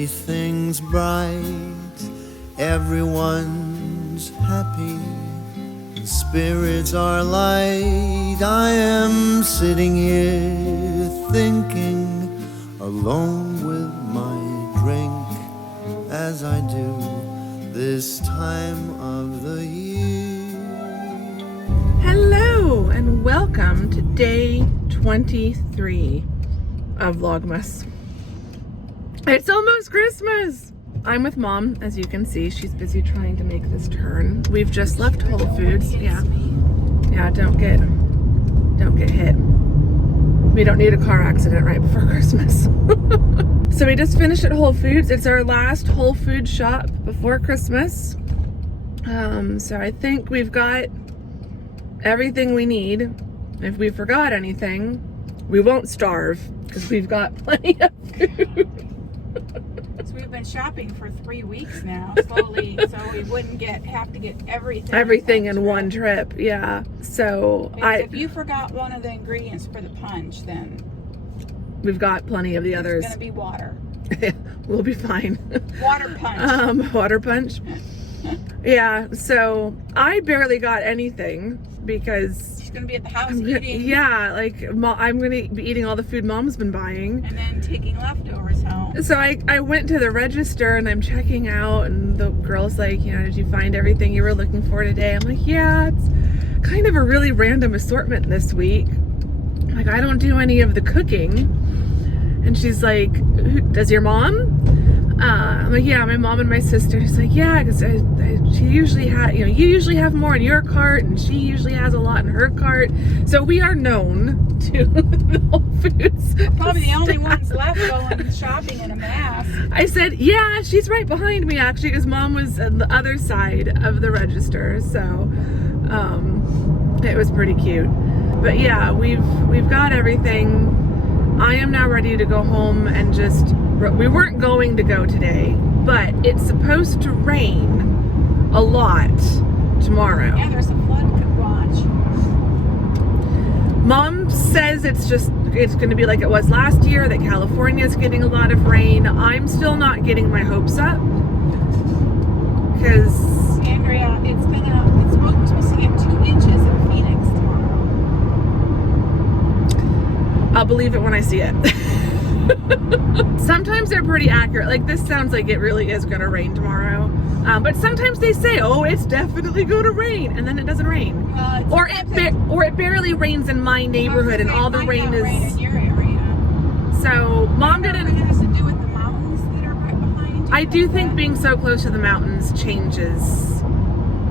everything's bright, everyone's happy, and spirits are light. I am sitting here thinking, alone with my drink, as I do this time of the year. Hello and welcome to day 23 of Vlogmas. It's almost Christmas. I'm with Mom, as you can see. She's busy trying to make this turn. We've just left Whole Foods. Yeah, don't get hit. We don't need a car accident right before Christmas. So we just finished at Whole Foods. It's our last Whole Foods shop before Christmas. So I think we've got everything we need. If we forgot anything, we won't starve because we've got plenty of food. So we've been shopping for 3 weeks now, slowly, so we wouldn't have to get everything in one trip. Yeah. So if you forgot one of the ingredients for the punch, then we've got plenty of the others. It's gonna be water. We'll be fine. Water punch. Water punch. Yeah. So I barely got anything because she's gonna be at the house eating. Yeah, like I'm gonna be eating all the food Mom's been buying, and then taking leftovers home. So I went to the register and I'm checking out, and the girl's like, did you find everything you were looking for today? I'm like, yeah, it's kind of a really random assortment this week. Like, I don't do any of the cooking. And she's like, does your mom? I'm like, yeah, my mom and my sister. She's like, yeah, because she usually has, you usually have more in your cart, and she usually has a lot in her cart. So we are known to the Whole Foods. Probably the only ones left going shopping in a mass. I said, yeah, she's right behind me actually, because Mom was on the other side of the register. So it was pretty cute. But yeah, we've got everything. I am now ready to go home and we weren't going to go today, but it's supposed to rain a lot tomorrow. Yeah, there's a flood watch. Mom says it's going to be like it was last year, that California's getting a lot of rain. I'm still not getting my hopes up because Andrea, we're supposed to get 2 inches in Phoenix tomorrow. I'll believe it when I see it. Sometimes they're pretty accurate. Like, this sounds like it really is going to rain tomorrow. But sometimes they say, oh, it's definitely going to rain, and then it doesn't rain. Or it barely rains in my neighborhood, and all the rain is in your area. So Mom didn't. It has to do with the mountains that are right behind you. I do think being so close to the mountains changes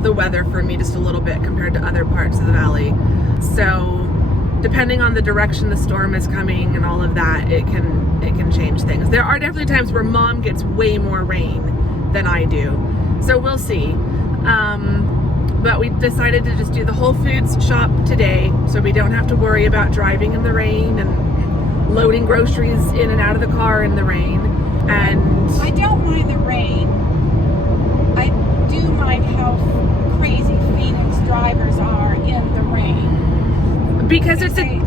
the weather for me just a little bit compared to other parts of the valley. So depending on the direction the storm is coming and all of that, it can change things. There are definitely times where Mom gets way more rain than I do. So we'll see. But we decided to just do the Whole Foods shop today, so we don't have to worry about driving in the rain and loading groceries in and out of the car in the rain. And I don't mind the rain. I do mind how crazy Phoenix drivers are in the rain. Because it's a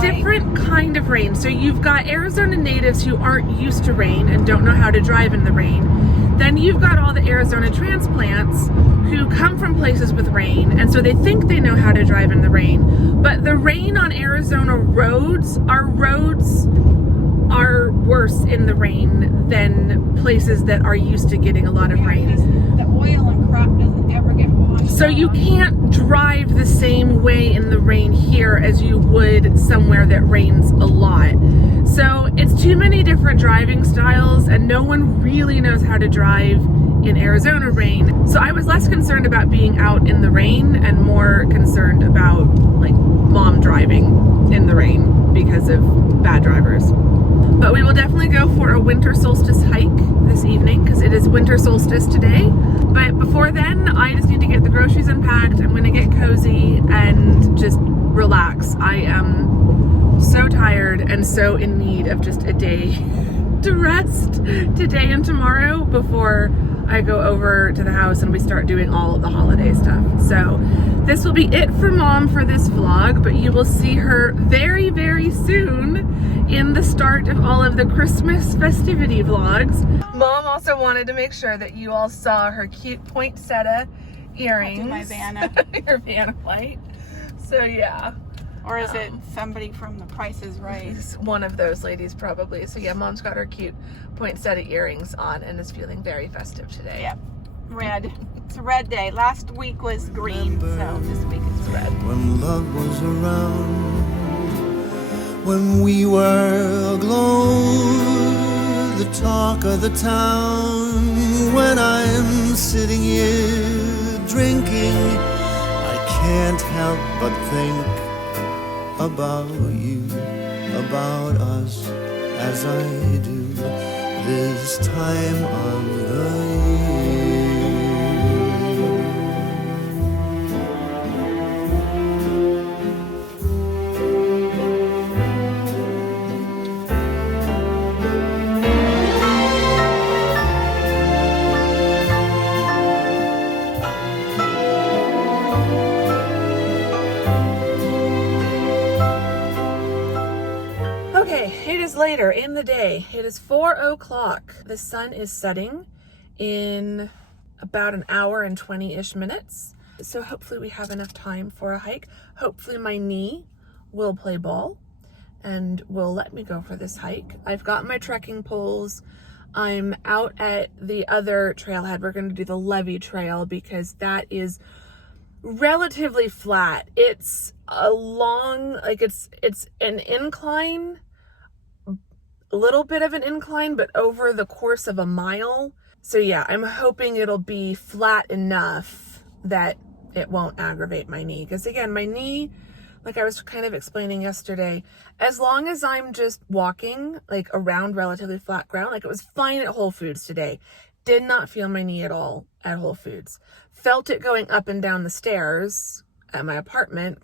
different kind of rain. So you've got Arizona natives who aren't used to rain and don't know how to drive in the rain. Then you've got all the Arizona transplants who come from places with rain, and so they think they know how to drive in the rain. But the rain on Arizona roads are worse in the rain than places that are used to getting a lot of rain. Because the oil and crop doesn't ever get washed. So you can't drive the same way in the rain here as you would somewhere that rains a lot. So it's too many different driving styles, and no one really knows how to drive in Arizona rain. So I was less concerned about being out in the rain and more concerned about like Mom driving in the rain because of bad drivers. But we will definitely go for a winter solstice hike this evening because it is winter solstice today. But before then, I just need to get the groceries unpacked. I'm gonna get cozy and just relax. I am so tired and so in need of just a day to rest today and tomorrow before I go over to the house and we start doing all of the holiday stuff. So this will be it for Mom for this vlog, but you will see her very, very soon in the start of all of the Christmas festivity vlogs. Mom also wanted to make sure that you all saw her cute poinsettia earrings. My Vanna. Your Vanna light. So yeah. Or is it somebody from The Price is Right? It's one of those ladies probably. So yeah, Mom's got her cute poinsettia earrings on and is feeling very festive today. Yep. Red. It's a red day. Last week was green, so this week it's red. When love was around, when we were aglow, the talk of the town, when I'm sitting here drinking, I can't help but think about you, about us, as I do this time of the year. Later in the day, it is 4 o'clock. The sun is setting in about an hour and 20-ish minutes. So hopefully we have enough time for a hike. Hopefully my knee will play ball and will let me go for this hike. I've got my trekking poles. I'm out at the other trailhead. We're going to do the Levee Trail because that is relatively flat. It's a long, like it's an incline, a little bit of an incline, but over the course of a mile. So yeah, I'm hoping it'll be flat enough that it won't aggravate my knee. Because again, my knee, like I was kind of explaining yesterday, as long as I'm just walking like around relatively flat ground, like it was fine at Whole Foods today. Did not feel my knee at all at Whole Foods. Felt it going up and down the stairs at my apartment,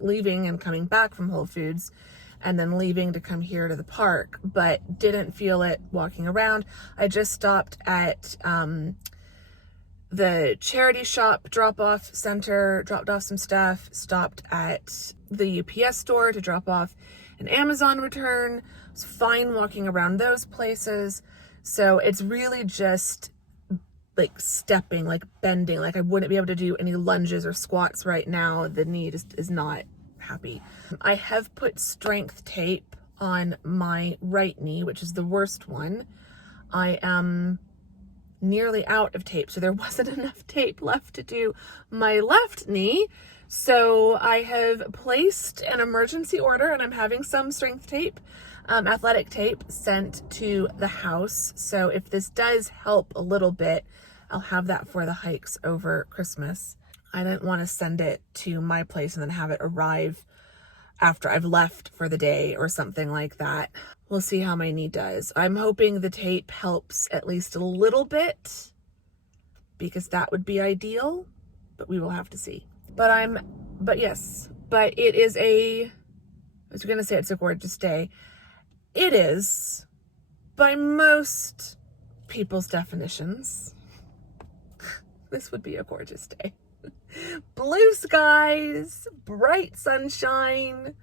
leaving and coming back from Whole Foods, and then leaving to come here to the park, but didn't feel it walking around. I just stopped at the charity shop drop-off center, dropped off some stuff, stopped at the UPS store to drop off an Amazon return. It was fine walking around those places. So it's really just like stepping, like bending, like I wouldn't be able to do any lunges or squats right now. The knee just is not happy. I have put strength tape on my right knee, which is the worst one. I am nearly out of tape, so there wasn't enough tape left to do my left knee. So I have placed an emergency order and I'm having some strength tape, athletic tape sent to the house. So if this does help a little bit, I'll have that for the hikes over Christmas. I didn't want to send it to my place and then have it arrive after I've left for the day or something like that. We'll see how my knee does. I'm hoping the tape helps at least a little bit because that would be ideal, but we will have to see. But it is I was going to say it's a gorgeous day. It is, by most people's definitions, this would be a gorgeous day. Blue skies, bright sunshine.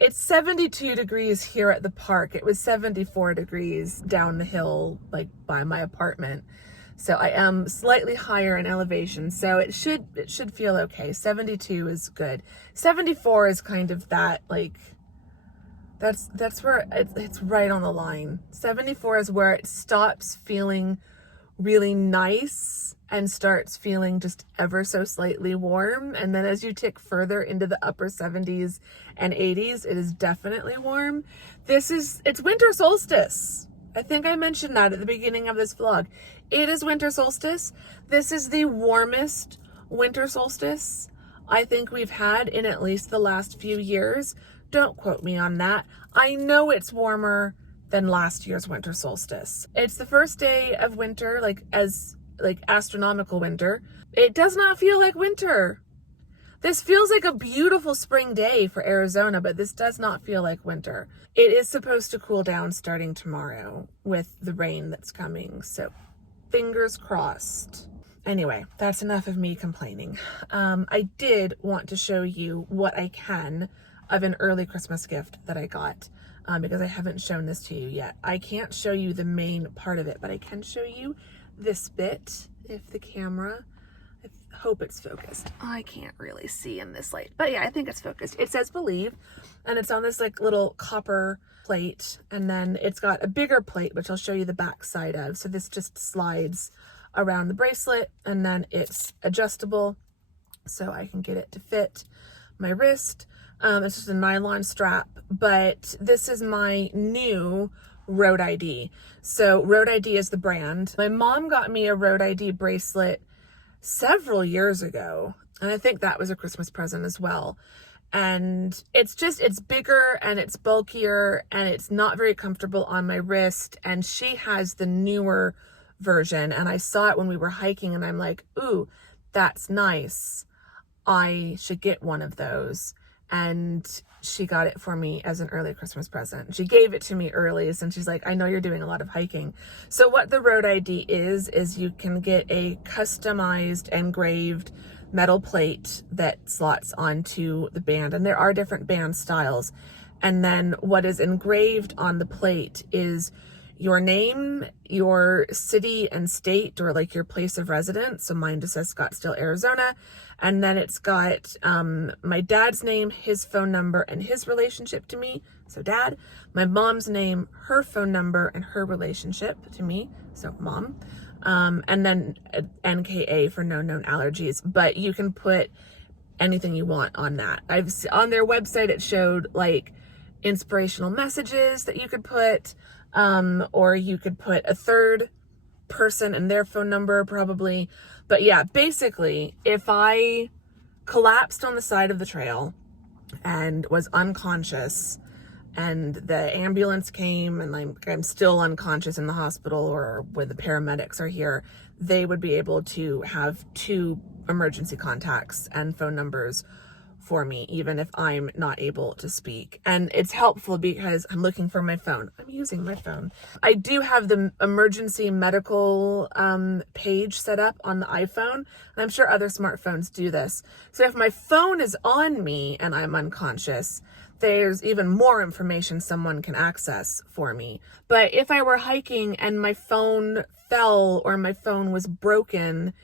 It's 72 degrees here at the park. It was 74 degrees down the hill, like by my apartment. So I am slightly higher in elevation. So it should feel okay. 72 is good. 74 is kind of that, like, that's where it's right on the line. 74 is where it stops feeling really nice and starts feeling just ever so slightly warm. And then as you tick further into the upper 70s and 80s, it is definitely warm. It's winter solstice. I think I mentioned that at the beginning of this vlog. It is winter solstice. This is the warmest winter solstice I think we've had in at least the last few years. Don't quote me on that. I know it's warmer than last year's winter solstice. It's the first day of winter, like astronomical winter. It does not feel like winter. This feels like a beautiful spring day for Arizona, but this does not feel like winter. It is supposed to cool down starting tomorrow with the rain that's coming. So fingers crossed. Anyway, that's enough of me complaining. I did want to show you what I can of an early Christmas gift that I got, because I haven't shown this to you yet. I can't show you the main part of it, but I can show you this bit if the camera, I hope it's focused. I can't really see in this light, but yeah, I think it's focused. It says Believe, and it's on this like little copper plate, and then it's got a bigger plate, which I'll show you the back side of. So this just slides around the bracelet, and then it's adjustable so I can get it to fit my wrist. It's just a nylon strap, but this is my new Road ID. So Road ID is the brand. My mom got me a Road ID bracelet several years ago, and I think that was a Christmas present as well. And it's bigger and it's bulkier and it's not very comfortable on my wrist. And she has the newer version, and I saw it when we were hiking, and I'm like, ooh, that's nice. I should get one of those. And she got it for me as an early Christmas present. She gave it to me early, and she's like, I know you're doing a lot of hiking. So what the Road ID is you can get a customized engraved metal plate that slots onto the band, and there are different band styles. And then what is engraved on the plate is your name, your city and state, or like your place of residence. So mine just says Scottsdale, Arizona. And then it's got my dad's name, his phone number, and his relationship to me. So dad. My mom's name, her phone number, and her relationship to me. So mom. And then NKA for no known allergies. But you can put anything you want on that. On their website, it showed like inspirational messages that you could put, or you could put a third person and their phone number probably. But yeah, basically, if I collapsed on the side of the trail and was unconscious, and the ambulance came and I'm still unconscious in the hospital, or when the paramedics are here, they would be able to have 2 emergency contacts and phone numbers for me, even if I'm not able to speak. And it's helpful because I'm looking for my phone. I'm using my phone. I do have the emergency medical page set up on the iPhone, and I'm sure other smartphones do this. So if my phone is on me and I'm unconscious, there's even more information someone can access for me. But if I were hiking and my phone fell or my phone was broken,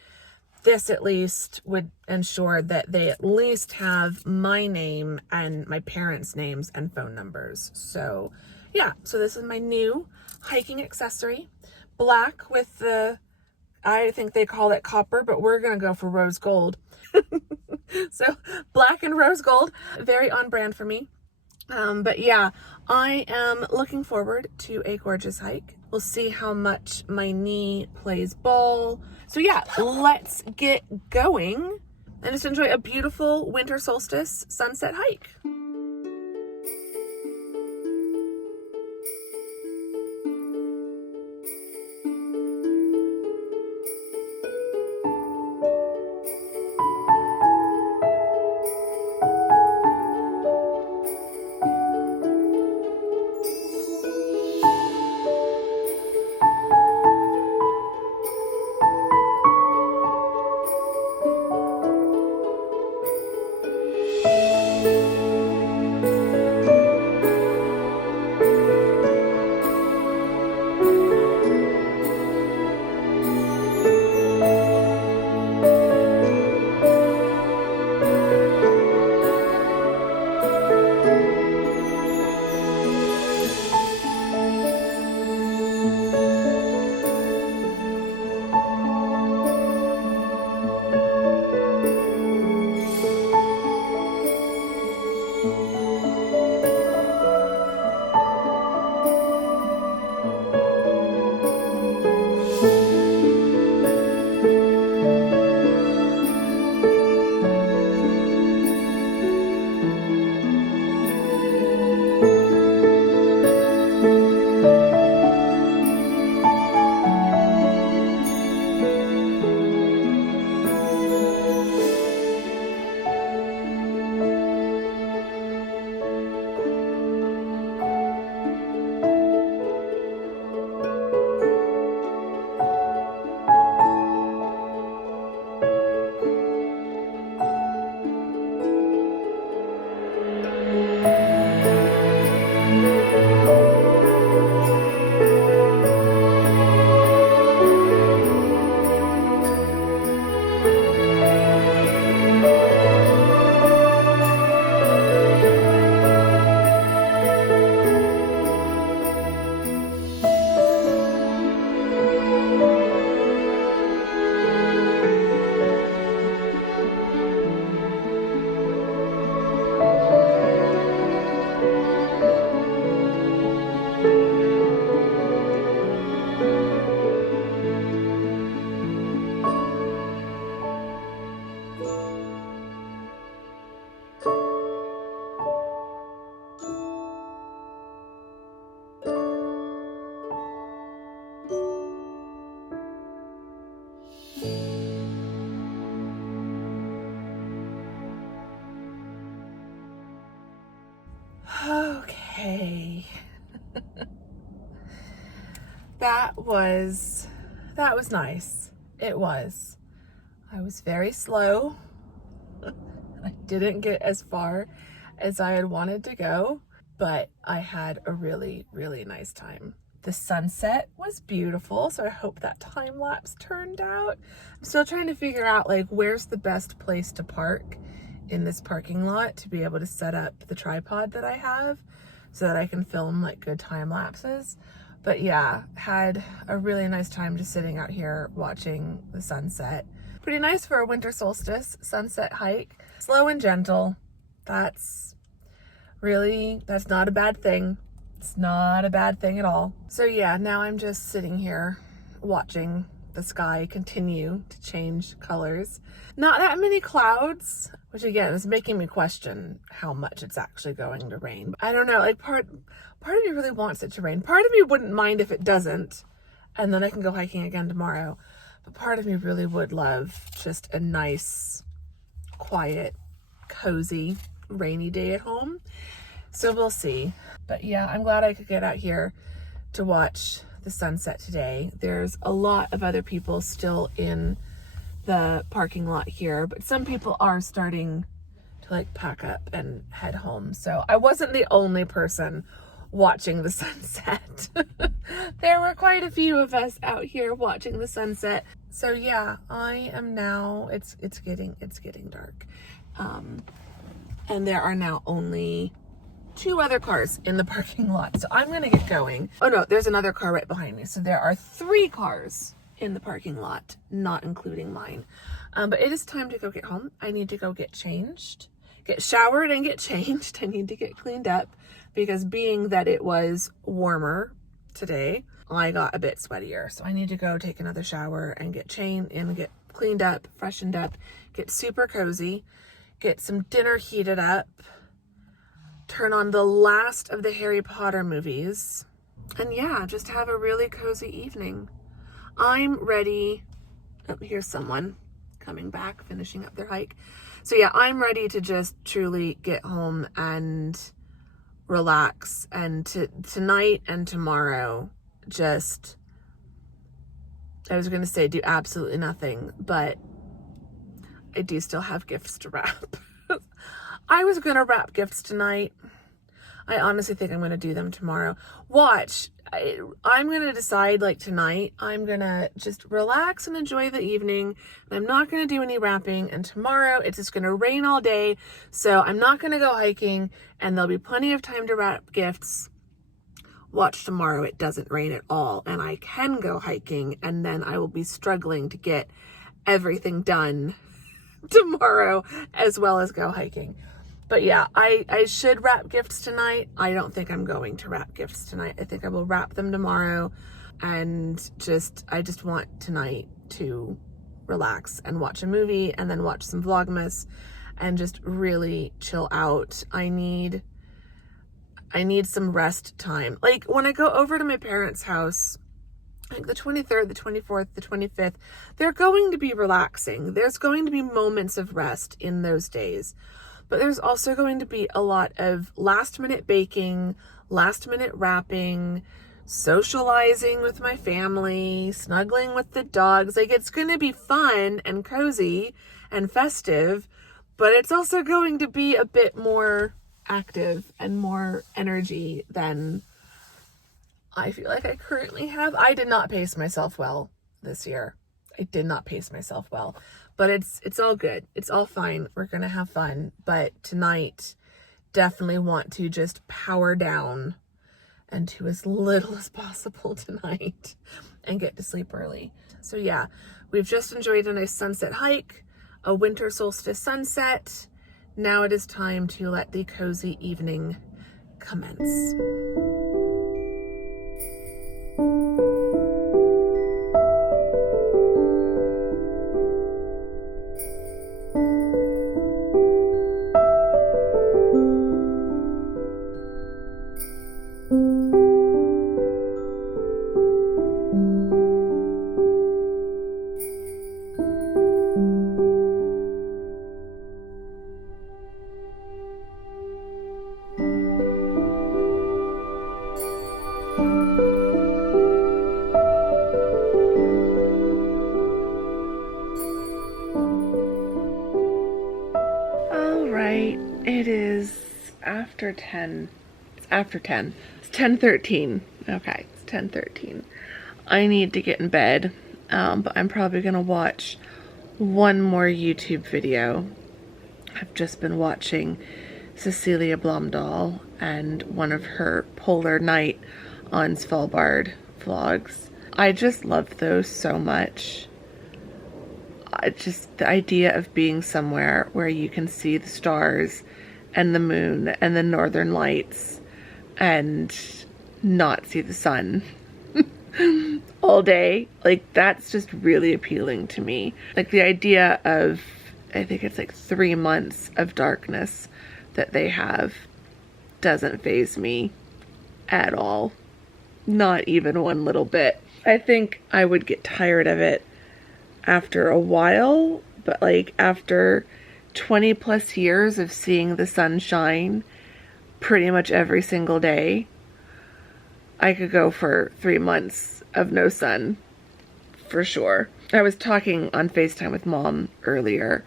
this at least would ensure that they at least have my name and my parents' names and phone numbers. So yeah, so this is my new hiking accessory. Black with the, I think they call it copper, but we're gonna go for rose gold. So black and rose gold, very on brand for me. But yeah, I am looking forward to a gorgeous hike. We'll see how much my knee plays ball. So yeah, let's get going and just enjoy a beautiful winter solstice sunset hike. that was nice. It was. I was very slow. I didn't get as far as I had wanted to go, but I had a really, really nice time. The sunset was beautiful, so I hope that time lapse turned out. I'm still trying to figure out like where's the best place to park in this parking lot to be able to set up the tripod that I have so that I can film like good time lapses. But yeah, had a really nice time just sitting out here watching the sunset. Pretty nice for a winter solstice sunset hike. Slow and gentle. That's not a bad thing. It's not a bad thing at all. So yeah, now I'm just sitting here watching the sky continue to change colors. Not that many clouds, which again is making me question how much it's actually going to rain. I don't know, like part of me really wants it to rain. Part of me wouldn't mind if it doesn't, and then I can go hiking again tomorrow. But part of me really would love just a nice, quiet, cozy, rainy day at home. So we'll see. But yeah, I'm glad I could get out here to watch the sunset today. There's a lot of other people still in the parking lot here, but some people are starting to like pack up and head home. So I wasn't the only person watching the sunset. There were quite a few of us out here watching the sunset. So yeah, I am now, it's getting dark. And there are now only 2 other cars in the parking lot. So I'm gonna get going. Oh no, there's another car right behind me. So there are 3 cars in the parking lot, not including mine. But it is time to go get home. I need to go get changed, get showered and get changed. I need to get cleaned up because being that it was warmer today, I got a bit sweatier. So I need to go take another shower and get changed and get cleaned up, freshened up, get super cozy, get some dinner heated up, turn on the last of the Harry Potter movies, and yeah, just have a really cozy evening. I'm ready. Oh, here's someone coming back, finishing up their hike. So yeah, I'm ready to just truly get home and relax, and tonight and tomorrow just, I was going to say do absolutely nothing, but I do still have gifts to wrap. I was going to wrap gifts tonight. I honestly think I'm going to do them tomorrow. Watch. I'm going to decide like tonight, I'm going to just relax and enjoy the evening. And I'm not going to do any wrapping. And tomorrow it's just going to rain all day. So I'm not going to go hiking and there'll be plenty of time to wrap gifts. Watch tomorrow. It doesn't rain at all. And I can go hiking and then I will be struggling to get everything done tomorrow as well as go hiking. But yeah, I should wrap gifts tonight. I don't think I'm going to wrap gifts tonight. I think I will wrap them tomorrow, and I just want tonight to relax and watch a movie and then watch some Vlogmas and just really chill out. I need some rest time. Like when I go over to my parents' house, like the 23rd, the 24th, the 25th, they're going to be relaxing. There's going to be moments of rest in those days. But there's also going to be a lot of last minute baking, last minute wrapping, socializing with my family, snuggling with the dogs. Like it's going to be fun and cozy and festive, but it's also going to be a bit more active and more energy than I feel like I currently have. I did not pace myself well this year. I did not pace myself well. But it's all good. It's all fine. We're going to have fun. But tonight, definitely want to just power down and do as little as possible tonight and get to sleep early. So yeah, we've just enjoyed a nice sunset hike, a winter solstice sunset. Now it is time to let the cozy evening commence. after 10. It's after 10. It's 10:13. Okay, it's 10:13. I need to get in bed, but I'm probably gonna watch one more YouTube video. I've just been watching Cecilia Blomdahl and one of her polar night on Svalbard vlogs. I just love those so much. Just the idea of being somewhere where you can see the stars and the moon and the northern lights and not see the sun all day, like that's just really appealing to me. Like the idea of, I think it's like 3 months of darkness that they have doesn't faze me at all. Not even one little bit. I think I would get tired of it after a while, but like after 20 plus years of seeing the sun shine pretty much every single day, I could go for 3 months of no sun for sure. I was talking on FaceTime with Mom earlier,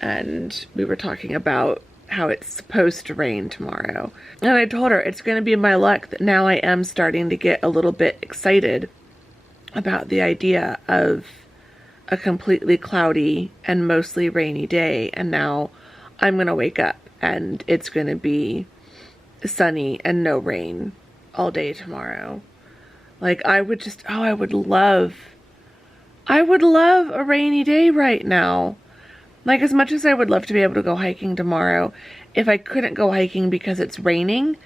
and we were talking about how it's supposed to rain tomorrow. And I told her it's going to be my luck that now I am starting to get a little bit excited about the idea of a completely cloudy and mostly rainy day. And now I'm going to wake up and it's going to be sunny and no rain all day tomorrow. Like I would just, oh, I would love a rainy day right now. Like as much as I would love to be able to go hiking tomorrow, if I couldn't go hiking because it's raining,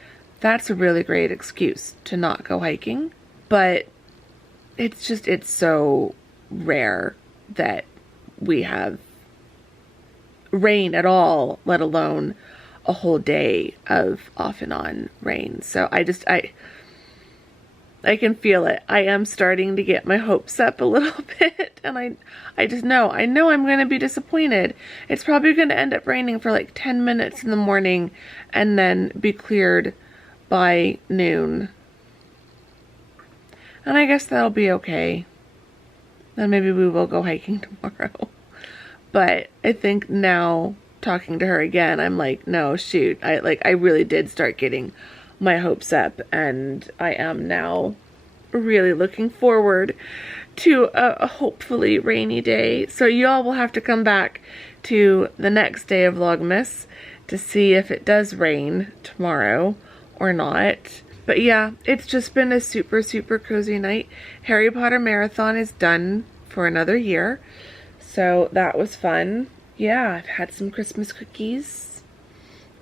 that's a really great excuse to not go hiking. But it's just, it's so rare that we have rain at all, let alone a whole day of off and on rain. So I can feel it. I am starting to get my hopes up a little bit, and I just know, I'm going to be disappointed. It's probably going to end up raining for like 10 minutes in the morning and then be cleared by noon. And I guess that'll be okay. Then maybe we will go hiking tomorrow. But I think now, talking to her again, I'm like, no, shoot. I really did start getting my hopes up, and I am now really looking forward to a hopefully rainy day. So you all will have to come back to the next day of Vlogmas to see if it does rain tomorrow or not. But yeah, it's just been a super, super cozy night. Harry Potter Marathon is done for another year, so that was fun. Yeah, I've had some Christmas cookies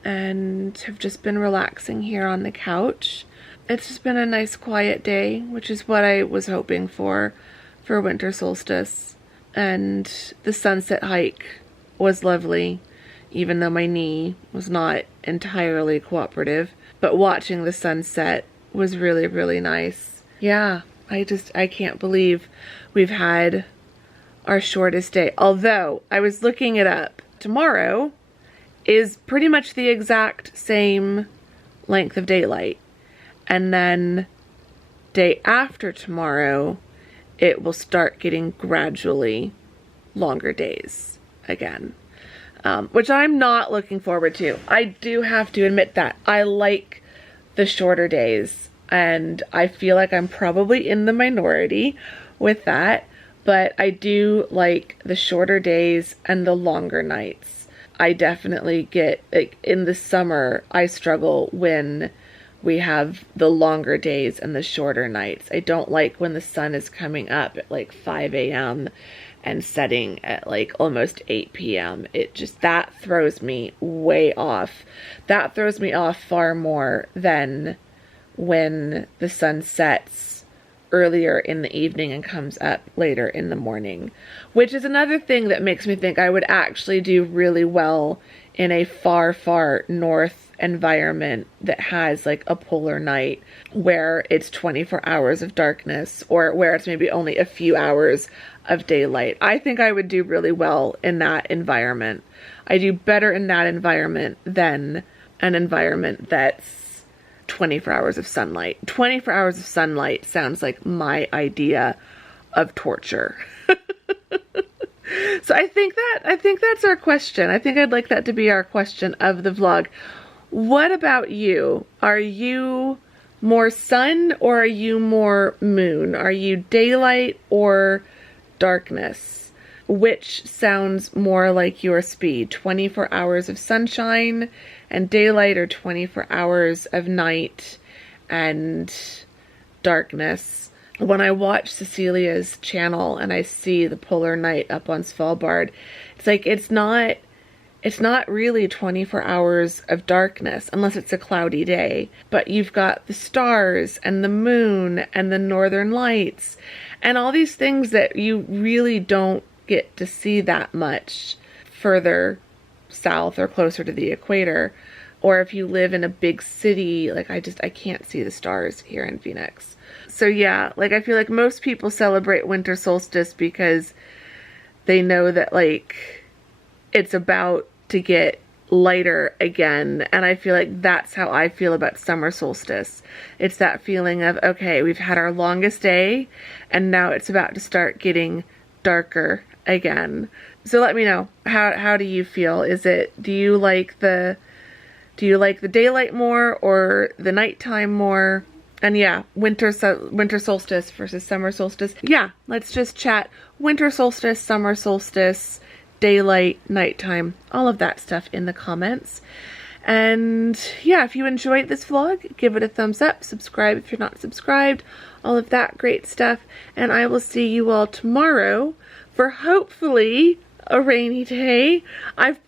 and have just been relaxing here on the couch. It's just been a nice quiet day, which is what I was hoping for winter solstice. And the sunset hike was lovely, even though my knee was not entirely cooperative. But watching the sunset was really, really nice. Yeah, I can't believe we've had our shortest day. Although, I was looking it up. Tomorrow is pretty much the exact same length of daylight. And then day after tomorrow, it will start getting gradually longer days again. Which I'm not looking forward to. I do have to admit that. I like the shorter days, and I feel like I'm probably in the minority with that, but I do like the shorter days and the longer nights. I definitely get, like, in the summer, I struggle when we have the longer days and the shorter nights. I don't like when the sun is coming up at like 5 a.m. and setting at like almost 8 p.m. It just, that throws me way off. That throws me off far more than when the sun sets earlier in the evening and comes up later in the morning, which is another thing that makes me think I would actually do really well in a far, far north environment that has like a polar night where it's 24 hours of darkness, or where it's maybe only a few hours of daylight. I think I would do really well in that environment. I do better in that environment than an environment that's 24 hours of sunlight. 24 hours of sunlight sounds like my idea of torture. So I think that's our question. I think I'd like that to be our question of the vlog. What about you? Are you more sun or are you more moon? Are you daylight or darkness? Which sounds more like your speed? 24 hours of sunshine and daylight, or 24 hours of night and darkness? When I watch Cecilia's channel and I see the polar night up on Svalbard, it's like it's not really 24 hours of darkness unless it's a cloudy day, but you've got the stars and the moon and the northern lights and all these things that you really don't get to see that much further south or closer to the equator. Or if you live in a big city, like I can't see the stars here in Phoenix. So yeah, like I feel like most people celebrate winter solstice because they know that like it's about to get lighter again. And I feel like that's how I feel about summer solstice. It's that feeling of, okay, we've had our longest day and now it's about to start getting darker again. So let me know, how do you feel? Do you like the daylight more or the nighttime more? And yeah, winter solstice versus summer solstice. Yeah, let's just chat winter solstice, summer solstice, daylight, nighttime, all of that stuff in the comments. And yeah, if you enjoyed this vlog, give it a thumbs up, subscribe if you're not subscribed, all of that great stuff. And I will see you all tomorrow for hopefully a rainy day.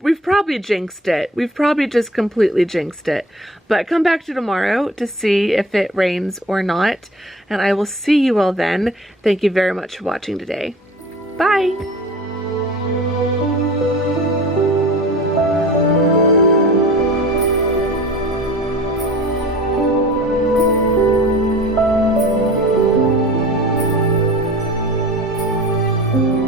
We've probably jinxed it. We've probably just completely jinxed it. But come back to tomorrow to see if it rains or not. And I will see you all then. Thank you very much for watching today. Bye! Thank you.